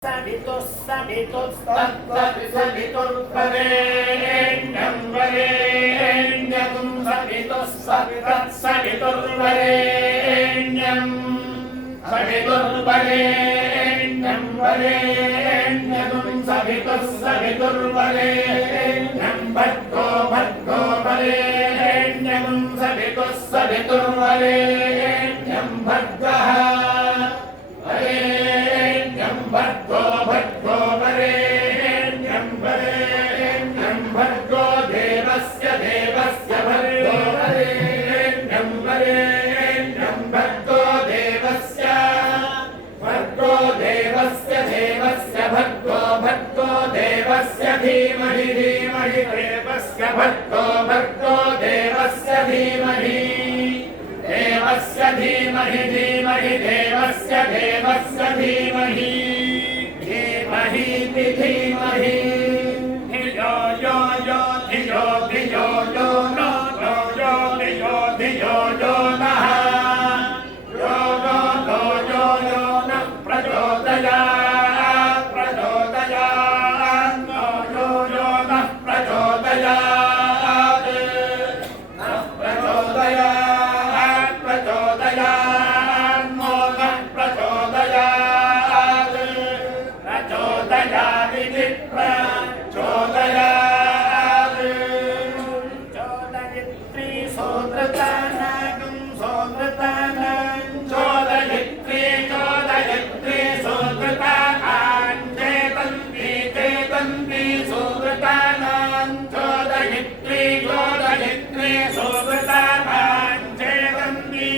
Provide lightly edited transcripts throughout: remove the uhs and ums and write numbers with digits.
सवितुर्वरेण्यं वरेण्यं सवितुर्वरेण्यं सवितुर्वरेण्यं वरेण्यं सवितुर्वरेण्यं भर्गो भर्गो वरेण्यं सवितुर्वरेण्यं भर्गः वरेण्यं भर्गो भर्गो वरेण्यं वरेण्यं भर्गो देवस्य देवस्य भर्गो वरेण्यं वरेण्यं भर्गो देवस्य देवस्य भर्गो भर्गो देवस्य धीमहि धीमहि देवस्य भर्गो भर्गो देवस्य धीमहि देवस्य धीमहि धीमहि देवस्य देवस्य धीमहि धीमहि धीमहि धियो यो यो धियो धियो यो नो यो धियो धियो यो नः यो नो नो यो यो न प्रचोदयात् प्रचोदयात् नो यो यो न प्रचोदयात् न प्रचोदयात् प्रचोदयात् नो न प्रचोदयात् प्रचोदयादिति प्रचोदयात् चोदयित्री सोदृतानागं सोदृतानां चोदयित्री चोदयित्री सोदृतानां चेतन्ति चेतन्ति सोदृतानां चोदयित्री चोदयित्री सोदृतानां चेतन्ति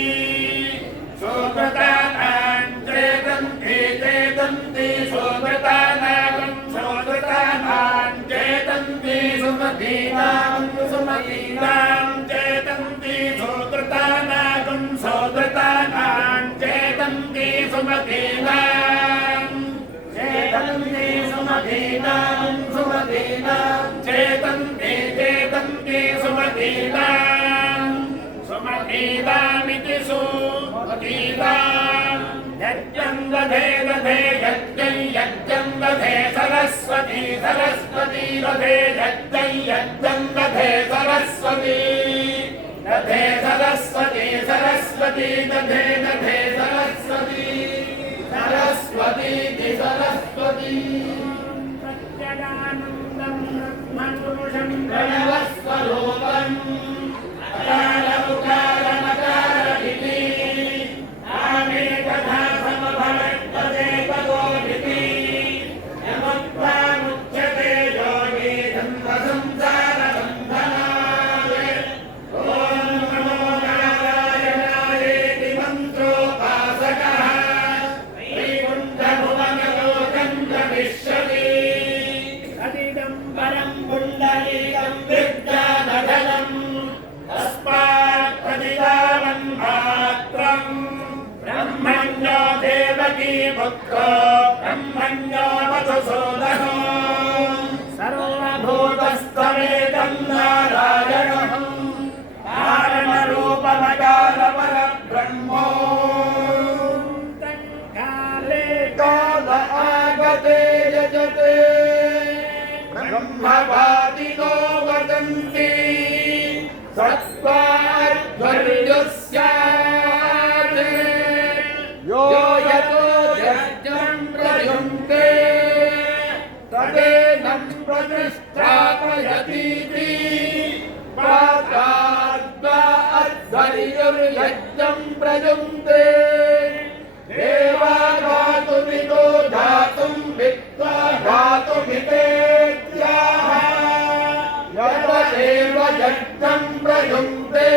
सोदृतानां चेतन्ति चेतन्ति सोदृतानां सोदृतानां चेतन्ति सुमतीनां सुमतीनां चेतन्ति सोदृतानां सोदृतानां चेतन्ति सुमतीनां चेतन्ति सुमतीनां सुमतीनां चेतन्ति चेतन्ति सुमतीनां सुमतीनामिति सुमतीनां यज्ञं दधे दधे यज्ञं यज्ञं दधे सरस्वती सरस्वती दधे यज्ञं यज्ञं दधे सरस्वती दधे सरस्वती सरस्वती दधे दधे सरस्वती सरस्वती सरस्वती प्रत्यगानन्दं ब्रह्मपुरुषं प्रणवस्वरूपम् अकार उकार मकार इति आमेकधा समभवत्तदे पदोऽपिति यमत्वा मुच्यते योगी जन्मसंसारबन्धनात् ॐ नमो नारायणायेति मन्त्रोपासकः वैकुण्ठभुवनलोकं प्रविशति तदिदं परं पुण्डरीकं विज्ञानघनम् तस्मात् प्रतिदावन्मात्रम् ब्रह्मण्यो देवकी पुत्रो ब्रह्मण्यो मधुसूदनो सर्वभूतस्थमेतं नारायणं कारणरूपमकारपरब्रह्मो काले काल आगते यजते ब्रह्मवादिनो वदन्ति सत्त्वाध्वर्यस्यात् यो यतो यज्ञं प्रयुङ्क्ते तदेनं प्रतिष्ठापयतीति पाताद्वाध्वर्युर्यज्ञं प्रयुङ्क्ते देवा गातुमितो धातुं विद्वा गातुमितेत्याह यदेव यज्ञं प्रयुङ्क्ते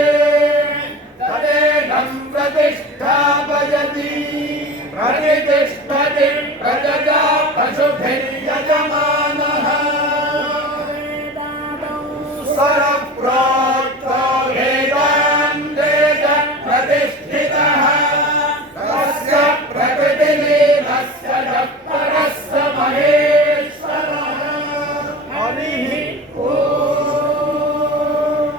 तदेनं प्रतिष्ठापयति प्रतिष्ठति प्रजया पशुभिर्यजमानः